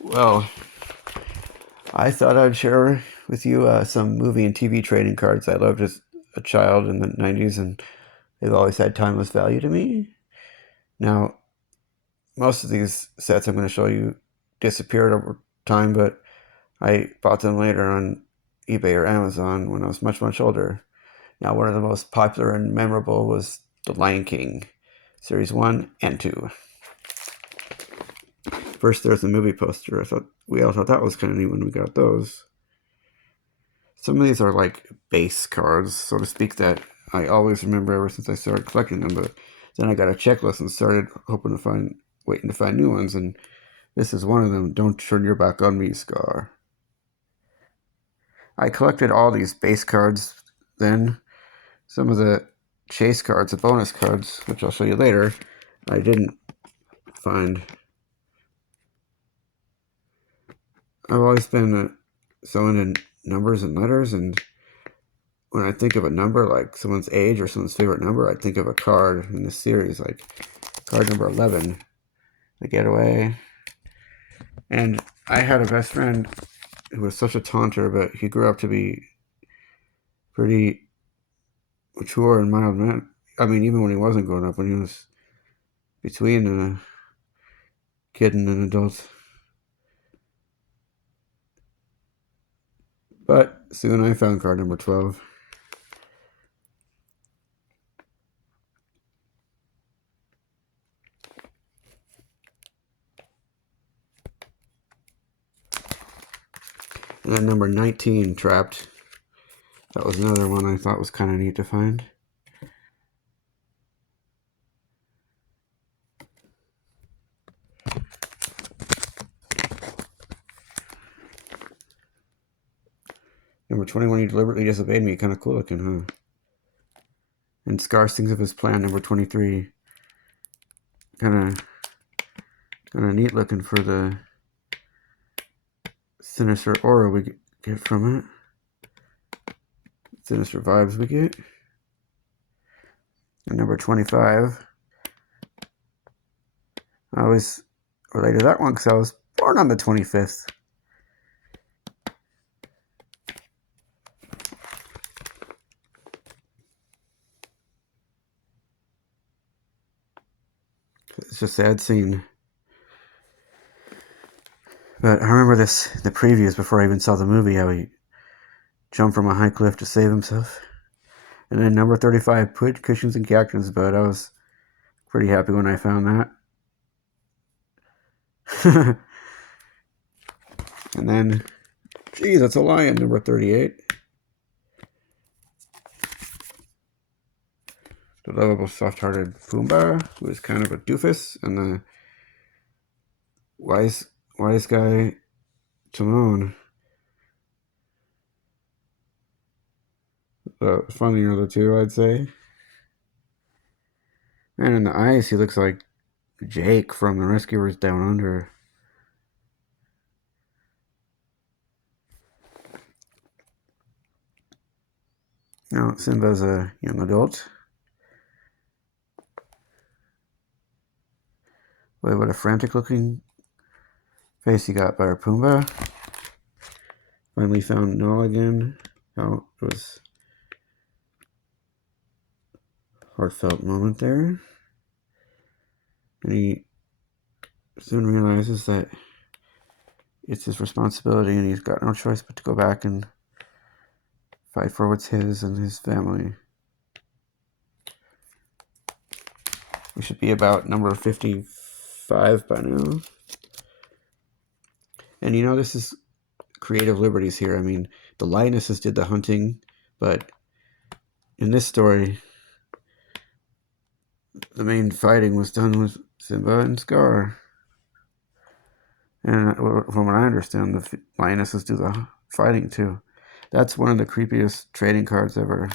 Well, I thought I'd share with you some movie and TV trading cards I loved as a child in the 90s, and they've always had timeless value to me. Now, most of these sets I'm going to show you disappeared over time, but I bought them later on eBay or Amazon when I was much, much older. Now, one of the most popular and memorable was The Lion King, Series 1 and 2. First, there's the movie poster. We all thought that was kind of neat when we got those. Some of these are like base cards, so to speak, that I always remember ever since I started collecting them. But then I got a checklist and started waiting to find new ones. And this is one of them. Don't turn your back on me, Scar. I collected all these base cards then. Some of the chase cards, the bonus cards, which I'll show you later, I didn't find. I've always been so into numbers and letters, and when I think of a number, like someone's age or someone's favorite number, I think of a card in this series, like card number 11, the getaway. And I had a best friend who was such a taunter, but he grew up to be pretty mature and mild man. I mean, even when he wasn't growing up, when he was between a kid and an adult. But soon I found card number 12. And then number 19, Trapped. That was another one I thought was kind of neat to find. Number 21, You Deliberately Disobeyed Me. Kind of cool looking, huh? And Scar Sings of His Plan, number 23. Kind of neat looking for the sinister aura we get from it. Sinister vibes we get. And number 25. I always relate to that one because I was born on the 25th. It's a sad scene. But I remember this, the previews before I even saw the movie, how he jumped from a high cliff to save himself. And then number 35, Put Cushions and Cactus, but I was pretty happy when I found that. And then, geez, that's a lion, number 38. The lovable, soft-hearted Pumbaa, who is kind of a doofus, and the wise guy, Timon. The funnier of the two, I'd say. And in the eyes, he looks like Jake from The Rescuers Down Under. Now, Simba's a young adult. Boy, what a frantic-looking face he got by our Pumbaa. Finally found Null again. Oh, it was a heartfelt moment there. And he soon realizes that it's his responsibility and he's got no choice but to go back and fight for what's his and his family. We should be about number 55 by now. And you know, this is creative liberties here. I mean, the lionesses did the hunting, but in this story, the main fighting was done with Simba and Scar. And from what I understand, the lionesses do the fighting too. That's one of the creepiest trading cards ever.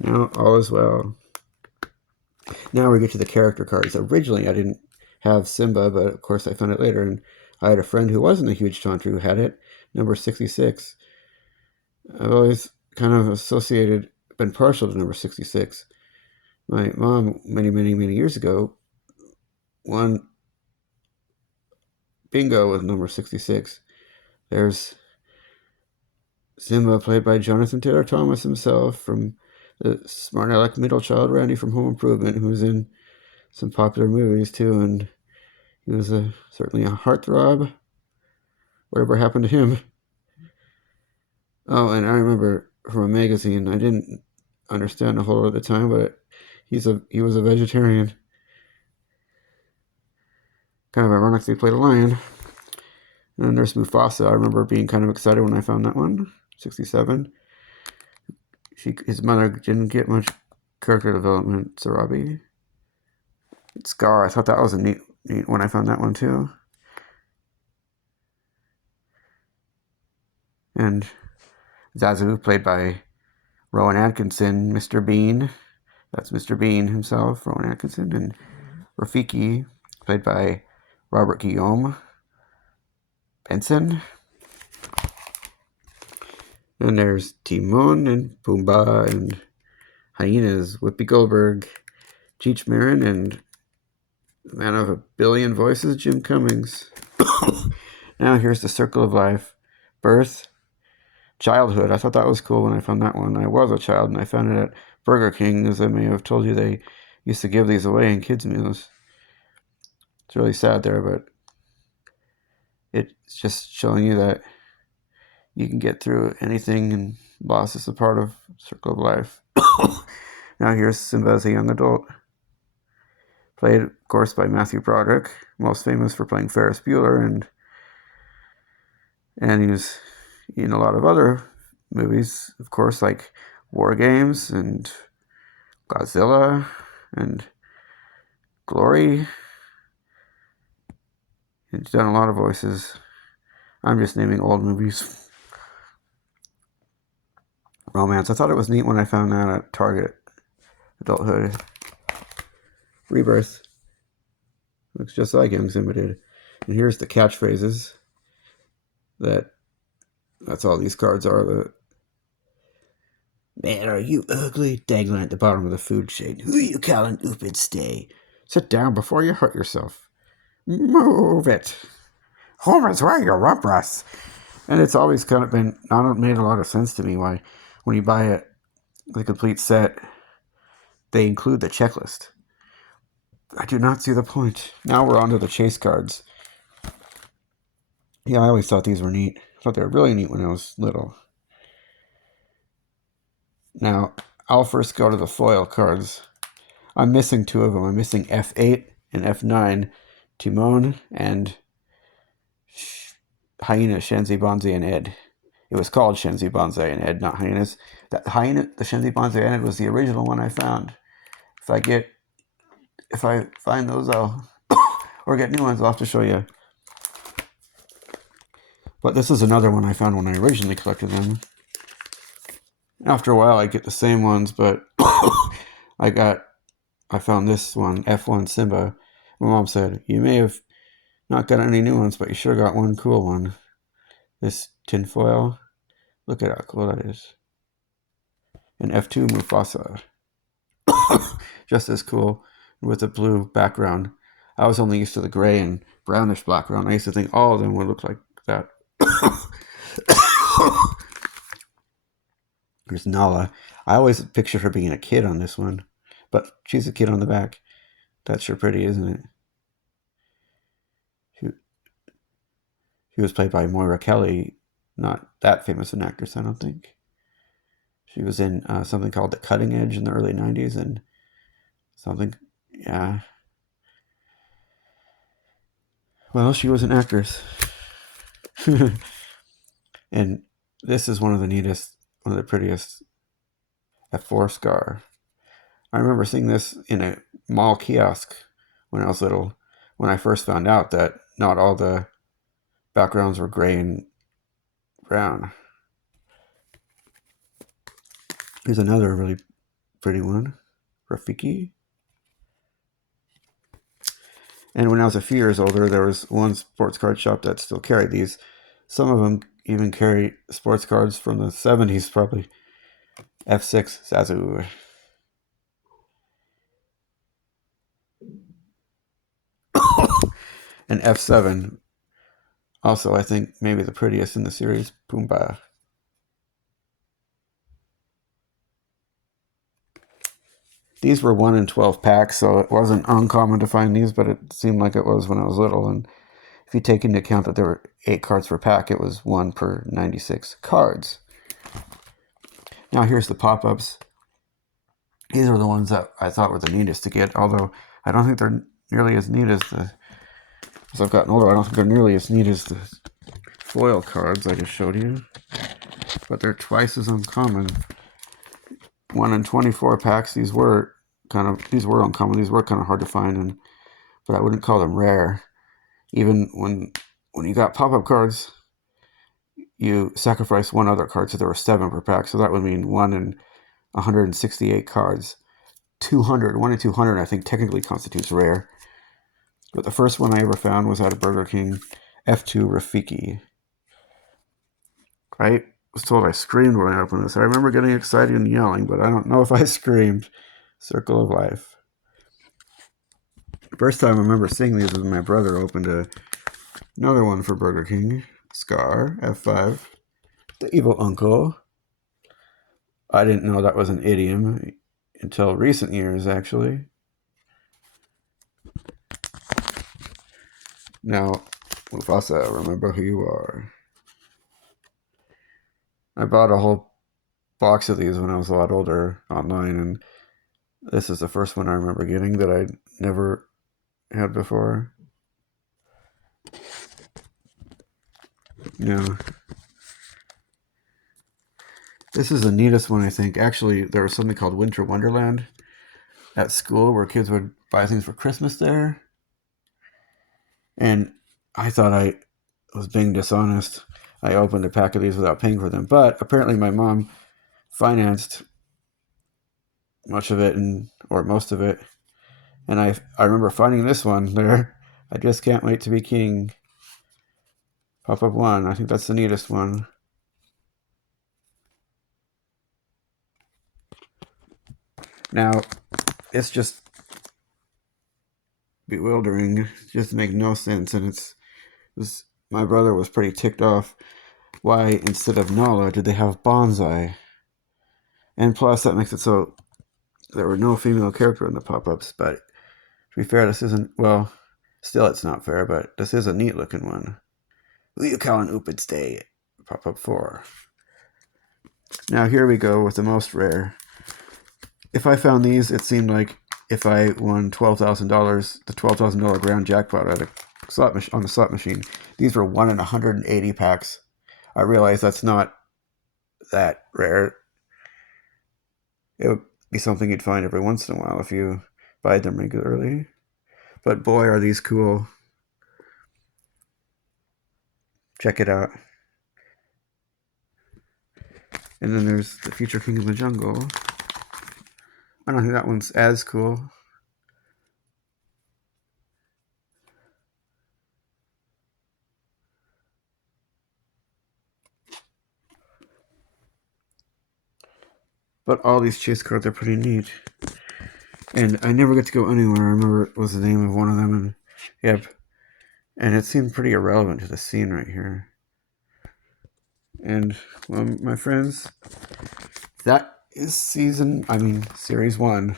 Now, all is well. Now we get to the character cards. Originally, I didn't have Simba, but of course I found it later. And I had a friend who wasn't a huge taunter who had it, number 66. I've always kind of been partial to number 66. My mom, many, many, many years ago, won bingo with number 66. There's Simba, played by Jonathan Taylor Thomas himself, from the smart aleck middle child Randy from Home Improvement, who's in some popular movies too, and he was certainly a heartthrob. Whatever happened to him? Oh, and I remember from a magazine, I didn't understand a whole lot at the time, but he was a vegetarian. Kind of ironic they played a lion. And there's Mufasa. I remember being kind of excited when I found that one. 67. His mother didn't get much character development. Sarabi. Scar. I thought that was a neat when I found that one too. And Zazu, played by Rowan Atkinson. Mr. Bean. That's Mr. Bean himself, Rowan Atkinson. And Rafiki, played by Robert Guillaume Benson. And there's Timon and Pumbaa and Hyenas, Whoopi Goldberg, Cheech Marin, and the man of a billion voices, Jim Cummings. Now here's the Circle of Life. Birth, childhood. I thought that was cool when I found that one. I was a child and I found it at Burger King, as I may have told you. They used to give these away in kids' meals. It's really sad there, but it's just showing you that you can get through anything, and loss is a part of Circle of Life. Now here's Simba as a young adult. Played, of course, by Matthew Broderick, most famous for playing Ferris Bueller, and he was in a lot of other movies, of course, like War Games and Godzilla and Glory. He's done a lot of voices. I'm just naming old movies. Romance. I thought it was neat when I found that at Target. Adulthood. Rebirth. Looks just like Young Simba did. And here's the catchphrases. That's all these cards are. Man, are you ugly? Dangling at the bottom of the food chain. Who you calling oopid stay? Sit down before you hurt yourself. Move it. Homer's where your rumpus. And it's always kind of not made a lot of sense to me why, when you buy the complete set, they include the checklist. I do not see the point. Now we're on to the chase cards. Yeah, I always thought these were neat. I thought they were really neat when I was little. Now, I'll first go to the foil cards. I'm missing two of them. I'm missing F8 and F9. Timon and Hyena, Shenzi, Bonzi, and Ed. It was called Shenzi, Bonzi, and Ed, not Hyenas. The Shenzi, Bonzi, and Ed was the original one I found. If I find those, or get new ones, I'll have to show you. But this is another one I found when I originally collected them. After a while, I get the same ones, but I found this one, F1 Simba. My mom said, you may have not got any new ones, but you sure got one cool one. This tinfoil. Look at how cool that is. And F2 Mufasa. Just as cool, with a blue background. I was only used to the gray and brownish background. I used to think all of them would look like that. There's Nala. I always pictured her being a kid on this one, but she's a kid on the back. That's sure pretty, isn't it? She was played by Moira Kelly, not that famous an actress, I don't think. She was in something called The Cutting Edge in the early 90s, and something, yeah. Well, she was an actress. And this is one of the prettiest F4 Scar. I remember seeing this in a mall kiosk when I was little, when I first found out that not all the backgrounds were gray and brown. Here's another really pretty one, Rafiki. And when I was a few years older, there was one sports card shop that still carried these. Some of them even carry sports cards from the 70s, probably. F6 Zazu. And F7 Also, I think maybe the prettiest in the series, Pumbaa. These were 1 in 12 packs, so it wasn't uncommon to find these, but it seemed like it was when I was little. And if you take into account that there were 8 cards per pack, it was 1 per 96 cards. Now here's the pop-ups. These are the ones that I thought were the neatest to get, although I don't think they're nearly as neat as I've gotten older, I don't think they're nearly as neat as the foil cards I just showed you. But they're twice as uncommon. 1 in 24 packs, these were uncommon. These were kind of hard to find, but I wouldn't call them rare. Even when you got pop-up cards, you sacrifice 1 other card, so there were 7 per pack. So that would mean 1 in 168 cards. 1 in 200, I think, technically constitutes rare. But the first one I ever found was at a Burger King, F2 Rafiki. I was told I screamed when I opened this. I remember getting excited and yelling, but I don't know if I screamed. Circle of Life. First time I remember seeing these was when my brother opened another one for Burger King. Scar, F5. The Evil Uncle. I didn't know that was an idiom until recent years, actually. Now, Mufasa, remember who you are. I bought a whole box of these when I was a lot older online, and this is the first one I remember getting that I'd never had before. Yeah. This is the neatest one, I think. Actually, there was something called Winter Wonderland at school where kids would buy things for Christmas there. And I thought I was being dishonest. I opened a pack of these without paying for them. But apparently my mom financed much of it, or most of it. And I remember finding this one there. I Just Can't Wait to Be King. Pop-up 1. I think that's the neatest one. Now, it's just bewildering. It just makes no sense. And my brother was pretty ticked off. Why, instead of Nala, did they have Bonsai? And plus, that makes it so there were no female character in the pop-ups. But to be fair, this isn't, well, still it's not fair, but this is a neat looking one. Who you calling Oopid Stay? Pop-up 4. Now here we go with the most rare. If I found these, it seemed like if I won $12,000, the $12,000 grand jackpot at on the slot machine. These were 1 in 180 packs. I realize that's not that rare. It would be something you'd find every once in a while if you buy them regularly. But boy, are these cool. Check it out. And then there's the Future King of the Jungle. I don't think that one's as cool. But all these chase cards are pretty neat. And I never get to go anywhere. I remember it was the name of one of them. And yep. And it seemed pretty irrelevant to the scene right here. And, well, my friends, that is Series 1.